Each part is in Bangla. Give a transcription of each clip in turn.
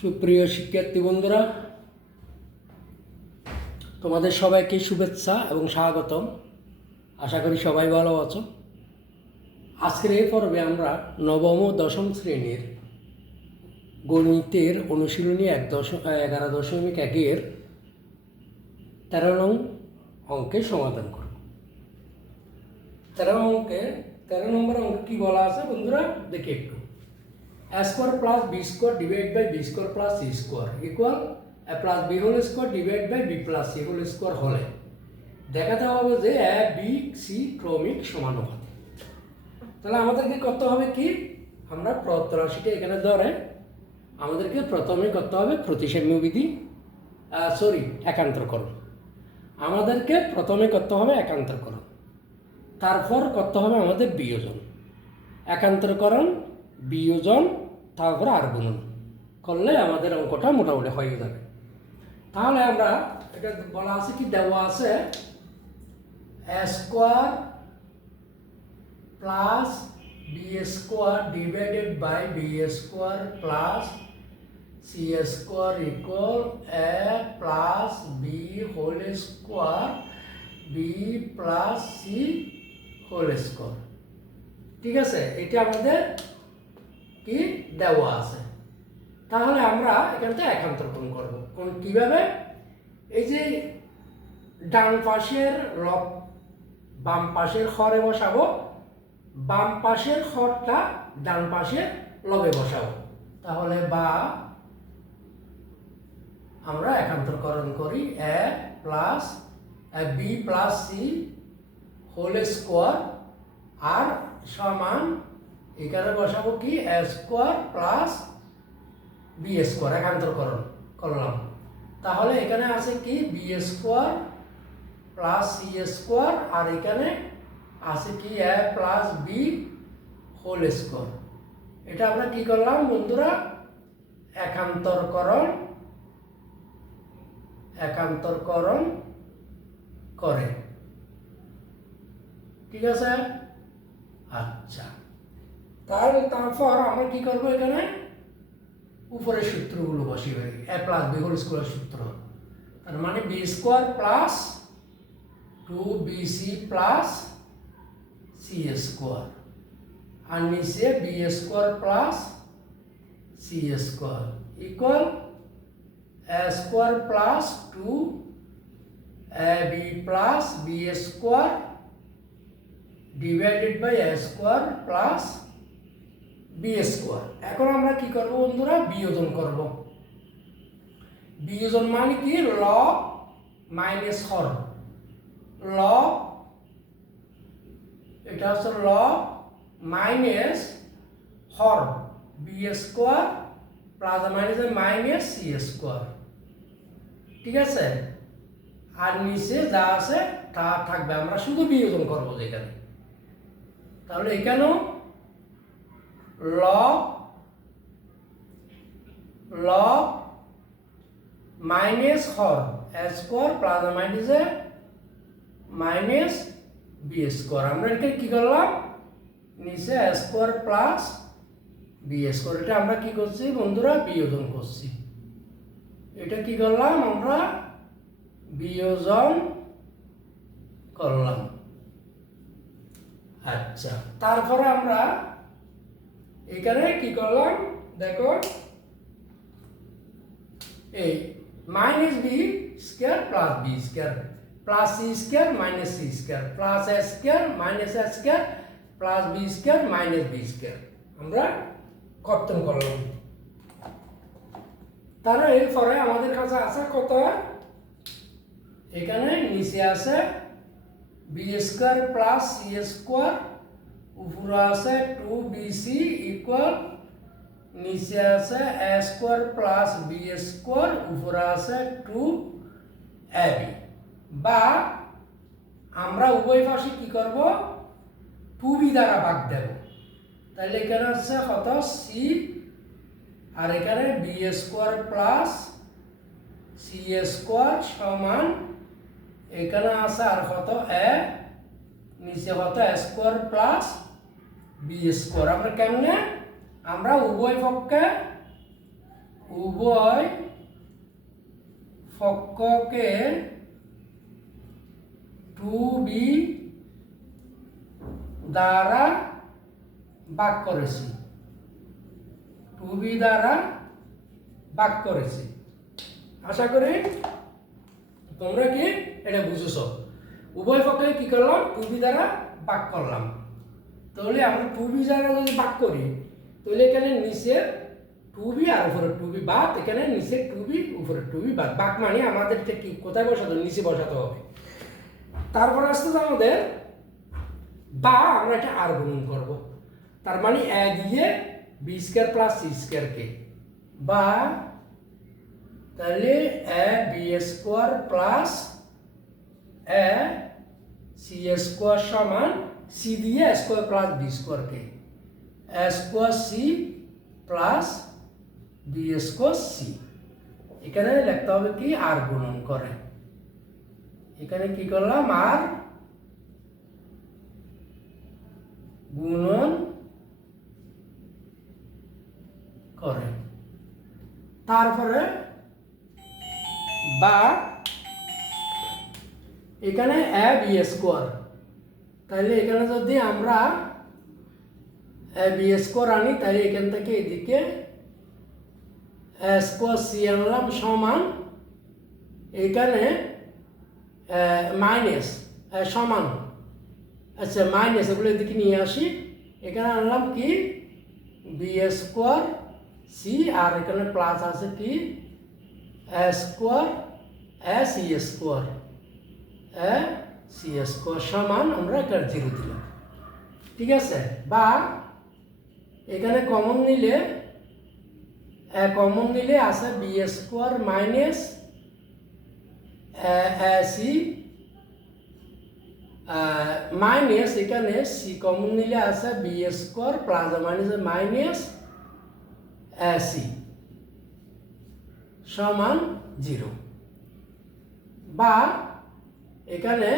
সুপ্রিয় শিক্ষার্থী বন্ধুরা, তোমাদের সবাইকে শুভেচ্ছা এবং স্বাগতম। আশা করি সবাই ভালো আছো। আজকের এই পর্বে আমরা নবম ও দশম শ্রেণীর গণিতের অনুশীলনী 11.1-এর 13 নং অঙ্কের সমাধান করব। 13 নম্বর অঙ্ক কি বলা আছে বন্ধুরা, দেখি একটু। a square plus b square divided by b square plus c square equal a plus b whole square divided by b plus c whole square হলে দেখাতে হবে যে a b c ক্রমিক সমানুপাত। তাহলে আমাদেরকে করতে হবে কি, আমরা প্রদত্ত রাশিটা এখানে ধরে আমাদেরকে প্রথমে করতে হবে প্রতিসাম্য বিধি, একান্তরকরণ। আমাদেরকে প্রথমে করতে হবে একান্তরকরণ, তারপর করতে হবে আমাদের বিয়োজন। একান্তরকরণ, বিয়োজন, তারপর আর গুণন করলে আমাদের অঙ্কটা মোটামুটি হয়ে যাবে। তাহলে আমরা এটা বলা আছে কি, দেওয়া আছে a square plus B square divided by B square plus C square equal a plus B whole square b plus C whole square. ঠিক আছে, এটা আমাদের কি দেওয়া আছে। তাহলে আমরা এখানটা একান্তরকরণ করব। কিভাবে? এই যে ডান পাশের লব বাম পাশের হরে বসাবো, বাম পাশের হরটা ডান পাশের লবে বসাবো। তাহলে বা আমরা একান্তরকরণ করি A plus B plus C whole square আর সমান এখানে বসাবো কি A square plus B square, একান্তরকরণ করলাম। তাহলে এখানে আছে কি B square plus C square আর এখানে আছে কি A plus B whole square. এটা আমরা কি করলাম বন্ধুরা, একান্তরকরণ করে। ঠিক আছে, আচ্ছা। তারপর আমরা কি করবো, এখানে উপরের সূত্রগুলো বসিয়ে ফেলি। A plus B whole square সূত্র, তার মানে B square plus 2bc plus C square আর নিচে B square plus C square equal A square plus 2ab plus B square divided by A square plus B square. এখন আমরা কি করব বন্ধুরা, বিয়োজন করব। বিয়োজন মানে কি, লব মাইনাস হর। লব, এটা হচ্ছে লব মাইনাস হর B square plus minus C square. ঠিক আছে, আর নিচে যা আছে তা থাকবে, আমরা শুধু বিয়োজন করবো যেখানে। তাহলে এখানেও লব মাইনাস হর a square plus minus b square. আমরা এখানে কি করলাম, নিচে a square plus B square, এটা আমরা কি করছি বন্ধুরা, বিয়োজন করছি। এটা কি করলাম, আমরা বিয়োজন করলাম। আচ্ছা, তারপরে আমরা এখানে কি করলাম দেখো, এই minus b square plus B square plus C square minus C square plus a square minus a square plus B square minus b square আমরা কর্তন করলাম। তাহলে এরপরে আমাদের কাছে আছে কত, এখানে নিচে আছে b square plus C square, উপরে আছে 2bc ইকুয়াল নিচে আছে a square plus B square, উপরে আছে 2ab। বা আমরা উভয় পাশে কি করব, 2b দ্বারা ভাগ দেব। তাহলে এখানে আছে কত সি আর এখানে B square plus C square সমান এখানে আছে আর কত এ, নিচে কত a square plus B square. আমরা কেমনে, আমরা উভয় পক্ষে উভয় পক্ষকে 2b দ্বারা ভাগ করেছি, 2b দ্বারা ভাগ করেছি। আশা করি তোমরা কি এটা বুঝেছ। উভয় পক্ষে কি করলাম, 2b দ্বারা ভাগ করলাম। তাহলে আমরা 2b দ্বারা যদি ভাগ করি তাহলে এখানে নিচে 2b আর উপরে 2b বাদ, এখানে নিচে 2b উপরে 2b বাদ। ভাগ মানে আমাদের কি কোথায় বসাতে হবে, নিচে বসাতে হবে। তারপরে আসতে আমাদের বা আমরা এটা আর গুণন করব, তার মানে এ দিয়ে b square plus c square কে, বা তাহলে a b square plus a c square সমান সি দিয়ে স্কয়ার প্লাস বি স্কয়ার কে, a square c plus b square c. এখানে লিখতে হবে কি আর গুণন করে, এখানে কি করলাম আর গুণন করে। তারপরে বা এখানে এ বি স্কয়ার, তাহলে এখানে যদি আমরা এ বি স্কয়ার আনি তাহলে এখান থেকে এদিকে এ স্কয়ার সি আনলাম সমান এখানে মাইনাস সমান, আচ্ছা মাইনাস এগুলো এদিকে নিয়ে আসি, এখানে আনলাম কি বি স্কয়ার সি আর এখানে প্লাস আছে কি a square a c square, a c square সমান আমরা এখানে 0 দিলাম। ঠিক আছে, বা এখানে কমন নিলে আছে b square minus a c minus এখানে সি কমন নিলে আছে b square plus minus minus a c সমান 0, বা এখানে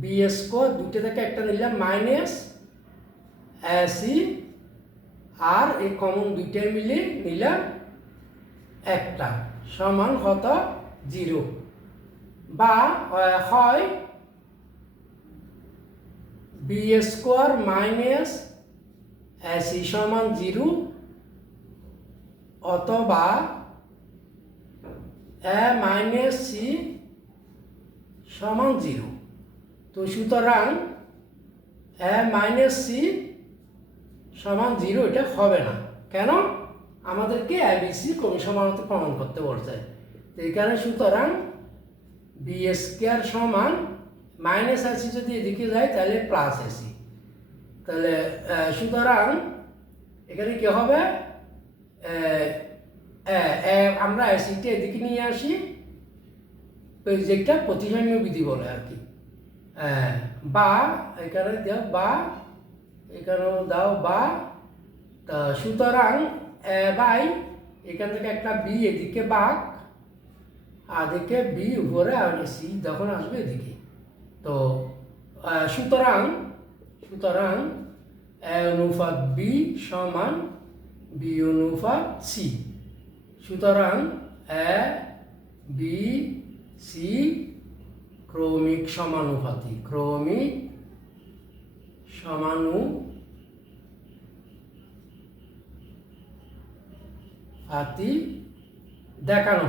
বি স্কয়ার দুটো থেকে একটা নিলাম মাইনাস এ সি আর এই কমন দুইটা মিলে নিলাম একটা সমান কত 0, বা হয় b square minus a c সমান 0 অথবা এ মাইনাস সি সমান 0। তো সুতরাং এ মাইনাস সি সমান 0 এটা হবে না, কেন আমাদেরকে এ বি সি ক্রমিক সমানুপাত প্রমাণ করতে বলছে। তো এখানে সুতরাং বি স্কয়ার সমান মাইনাস এসি যদি এদিকে যায় তাহলে প্লাস এসি, তাহলে সুতরাং এখানে কি হবে আমরা এসিটা এদিকে নিয়ে আসি, যেটা প্রতিসাম্য বিধি বলে আর কি, বা এখানে দাও বা এখানেও দাও বা, তা সুতরাং বাই এখান থেকে একটা বি এদিকে বাঘ আর এদিকে বি উপরে আর সি যখন আসবে এদিকে। তো সুতরাং এ অনুপাত বি সমান বি অনুপাত সি, সুতরাং এ বি সি ক্রমিক সমানুপাতি, ক্রমিক সমানুপাতি দেখানো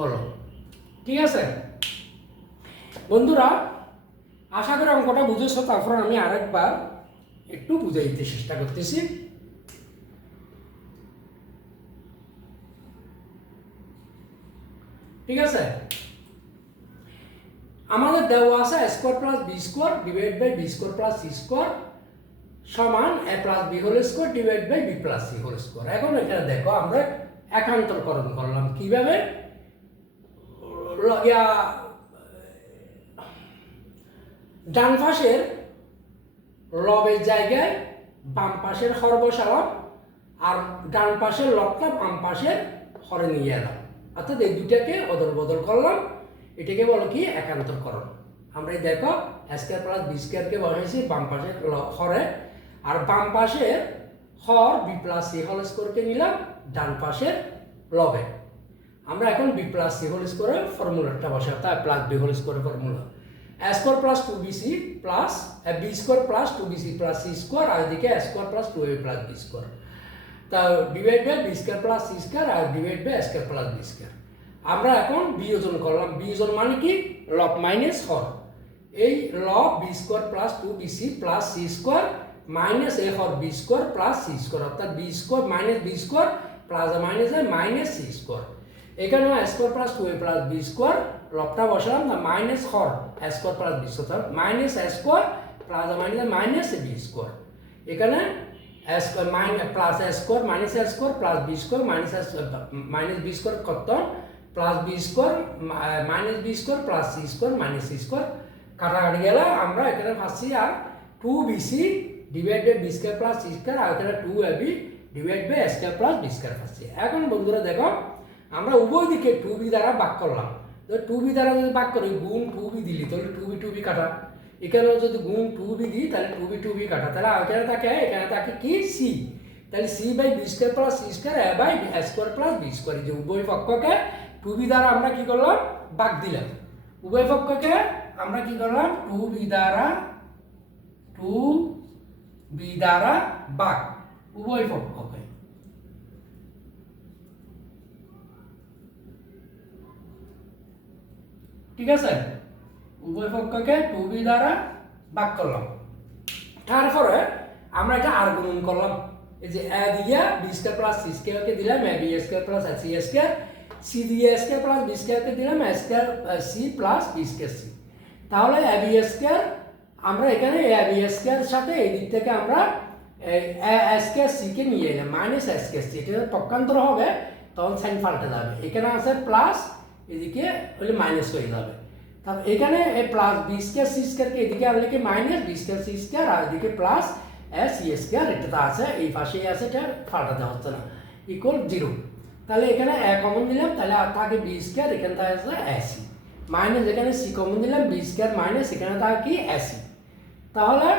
হলো। ঠিক আছে বন্ধুরা, আশা করি অঙ্কটা বুঝেছো। তারপর আমি আরেকবার একটু বুঝাইতে চেষ্টা করতেছি। ঠিক আছে, আমাদের দেওয়া আছে a square plus b square divide by b square plus c square সমান a plus B whole square divide by b plus C whole square. এখন এখানে দেখো আমরা একান্তরকরণ করলাম কিভাবে, ডান পাশের লবের জায়গায় বাম পাশের হর বসালাম আর ডান পাশের লবটা বাম পাশের হরে নিয়ে এলাম, অর্থাৎ এই দুটাকে অদল বদল করলাম। এটাকে বলো কি একান্তরকরণ। আমরা দেখো এ স্কোয়ার প্লাস বি স্কোয়ারকে বসাইছি বাম পাশে হরে, আর বাম পাশের হর বি প্লাস সি হোল স্কোয়ারকে নিলাম ডান পাশের লবে। আমরা এখন বি প্লাস সি হোল স্কোয়ারের ফর্মুলাটা বসাই, তাই প্লাস বি হোল স্কোয়ারের formula a square plus 2bc plus B square plus 2bc plus C square, আর এদিকে a square plus 2ab plus B square, তা divide by B square plus C square আর divide by square plus B square. আমরা এখন বিয়োজন করলাম, বিয়োজন মানে কি লব মাইনাস হর, এই লব b square plus 2bc plus C square minus a হর B square plus C square, অর্থাৎ b square minus b square plus minus minus C square. এখানে square plus 2a plus B square লবটা বসালাম না মাইনাস হর square plus B square minus square plus minus minus b square, এখানে square minus plus square minus square plus B square minus b square কত plus B square minus b square plus C square minus C square, কাটাকাটি গেলে আমরা এখানে পাচ্ছি আর 2bc divide by B square plus C square, আর এখানে 2ab divide by square plus B square পাচ্ছি। এখন বন্ধুরা দেখো আমরা উভয় দিকে 2b দ্বারা ভাগ করলাম, 2b দ্বারা যদি ভাগ করি গুণ 2b দিলি তাহলে 2b কাটা, এখানেও যদি গুণ 2b দিই তাহলে 2b কাটা, তাহলে এখানে থাকে কি সি, তাহলে C by B square plus C square A by square plus B square, যে উভয় পক্ষকে 2b দ্বারা আমরা কি করলাম ভাগ দিলাম, উভয় পক্ষকে আমরা কি করলাম 2b দ্বারা ভাগ উভয় পক্ষকে। ঠিক আছে, উভয় পক্ষকে 2b দ্বারা ভাগ করলাম, তারপরে আমরা এটা আর গুণন করলাম, এই যে এ দিয়ে বি স্কোয়ার প্লাস সি স্কোয়ারকে দিলাম a b square plus C square, c দিয়ে স্কোয়ার প্লাস বি স্কোয়ারকে দিলাম a square c plus B square c, তাহলে এ বি স্কোয়ার আমরা এখানে এ বি স্কোয়ার সাথে এই দিক থেকে আমরা এ স্কোয়ার সিকে নিয়ে এলাম মাইনাস এ স্কোয়ার সি, এটা পক্ষান্তর হবে তখন সাইন পাল্টে যাবে, এখানে আছে প্লাস এদিকে হলে মাইনাস হয়ে যাবে, তাহলে এখানে এই প্লাস বি স্কোয়ার সি স্কোয়ারকে এদিকে আনলে কি minus b square c square, আর এদিকে প্লাস সি স্কোয়ার, এটা তো আছে এই পাশেই আছে, এটা পাল্টাতে হচ্ছে না, ইকুয়াল 0, তাহলে এখানে এ কমন দিলাম তাহলে আর থাকে বি স্কোয়ার, এখানে থাকে সি মাইনাস এখানে সি কমন দিলাম বি স্কোয়ার মাইনাস এখানে থাকে কি সি, তাহলে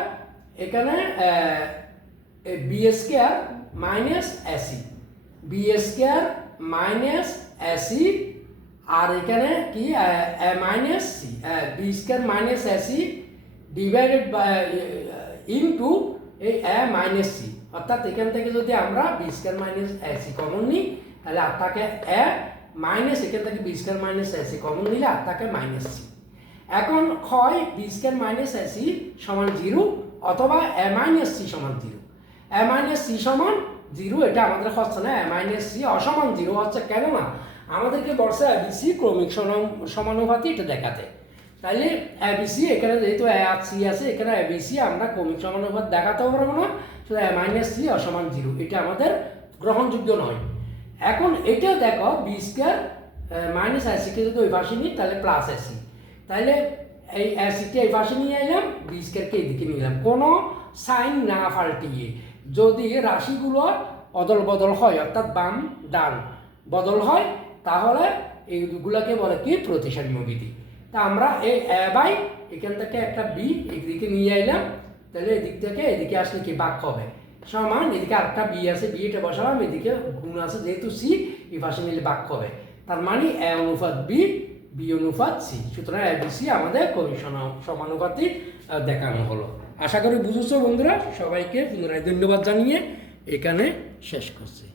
এখানে B square minus C B square minus C, আর এখানে কি minus C B square minus C divided by into এই মাইনাস সি, অর্থাৎ এখান থেকে যদি আমরা B square minus C common নিই তাহলে আর থাকে মাইনাস এখান থেকে B square minus C common নিলে আর থাকে মাইনাস সি। এখন হয় বি স্কোয়ার মাইনাস সি সমান 0 অথবা এ মাইনাস সি সমান 0, এ মাইনাস সি সমান 0 এটা আমাদের হচ্ছে না, এ মাইনাস সি অসমান 0 হচ্ছে কেন না আমাদেরকে বলছে এবিসি ক্রমিক সমানুপাতি এটা দেখাতে, তাইলে এবিসি এখানে যেহেতু এ আর সি আছে এখানে এবিসি আমরা ক্রমিক সমানুপাত দেখাতেও পারবো না, শুধু এ মাইনাস সি অসমান 0 এটা আমাদের গ্রহণযোগ্য নয়। এখন এটা দেখো বি স্কোয়ার মাইনাস সিকে যদি ওই পাশে নিই তাহলে প্লাস সি, তাহলে এই সিকে এই পাশে নিয়ে এলাম বি স্কোয়ারকে এইদিকে নিলাম, কোনো সাইন না পাল্টিয়ে, যদি রাশিগুলো অদল বদল হয় অর্থাৎ বাম ডান বদল হয় তাহলে এইগুলোকে বলে কি প্রতিসাম্য বিধি। তা আমরা এই এ বাই এখান থেকে একটা বি এদিকে নিয়ে এলাম, তাহলে এদিক থেকে এদিকে আসলে কি ভাগ হবে সমান, এদিকে আরেকটা বি আছে বি এটা বসালাম, এদিকে গুণ আছে যেহেতু সি এই পাশে নিলে ভাগ হবে, তার মানে এ অনুপাত বি বি অনুপাত সি, সুতরাং এ বি সি আমাদের ক্রমিক সমানুপাতি দেখানো হলো। আশা করি বুঝেছো বন্ধুরা, সবাইকে পুনরায় ধন্যবাদ জানিয়ে এখানে শেষ করছি।